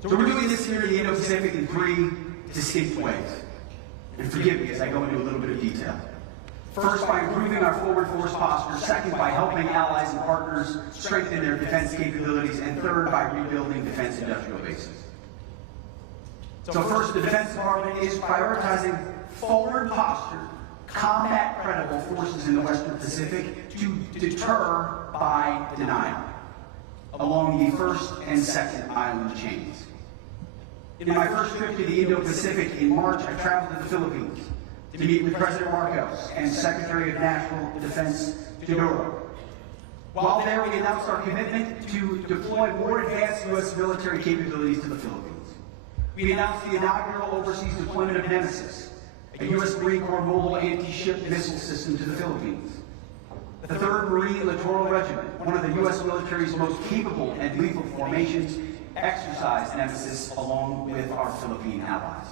So we're doing this here in the Indo-Pacific in three distinct ways. And forgive me as I go into a little bit of detail. First, by improving our forward force posture. Second, by helping allies and partners strengthen their defense capabilities. And third, by rebuilding defense industrial bases. So first, the Defense Department is prioritizing forward posture, combat credible forces in the Western Pacific to deter by denial along the first and second island chains. In my first trip to the Indo-Pacific in March, I traveled to the Philippines to meet with President Marcos and Secretary of National Defense Teodoro. While there, we announced our commitment to deploy more advanced U.S. military capabilities to the Philippines. We announced the inaugural overseas deployment of Nemesis, a U.S. Marine Corps mobile anti-ship missile system to the Philippines. The 3rd Marine Littoral Regiment, one of the U.S. military's most capable and lethal formations, exercised Nemesis along with our Philippine allies.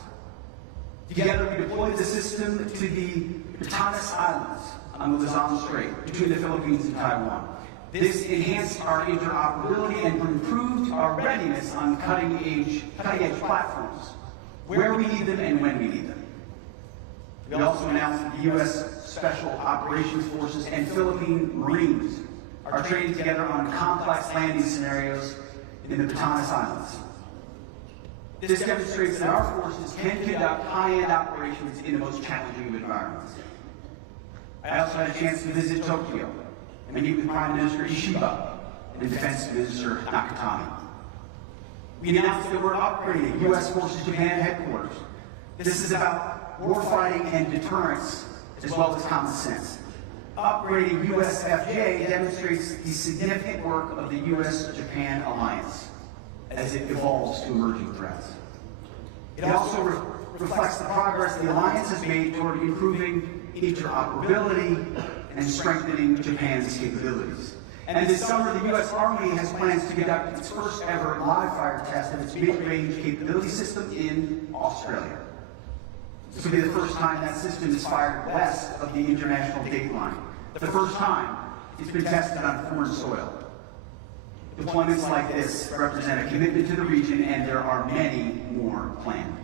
Together, we deployed the system to the Batanes Islands on the Luzon Strait between the Philippines and Taiwan. This enhanced our interoperability and improved our readiness on cutting-edge platforms, where we need them and when we need them. We also announced that the U.S. Special Operations Forces and Philippine Marines are training together on complex landing scenarios in the Batanes Islands. This demonstrates that our forces can conduct high-end operations in the most challenging of environments. I also had a chance to visit Tokyo and meet with Prime Minister Ishiba and Defense Minister Nakatani. We announced that we're upgrading U.S. Forces Japan headquarters. This is about warfighting and deterrence, as well as common sense. Upgrading USFJ demonstrates the significant work of the U.S.-Japan alliance as it evolves to emerging threats. It also reflects the progress the alliance has made toward improving interoperability and strengthening Japan's capabilities. And this summer, the U.S. Army has plans to conduct its first ever live fire test of its mid-range capability system in Australia. This will be the first time that system is fired west of the international date line. The first time it's been tested on foreign soil. Deployments like this represent a commitment to the region, and there are many more planned.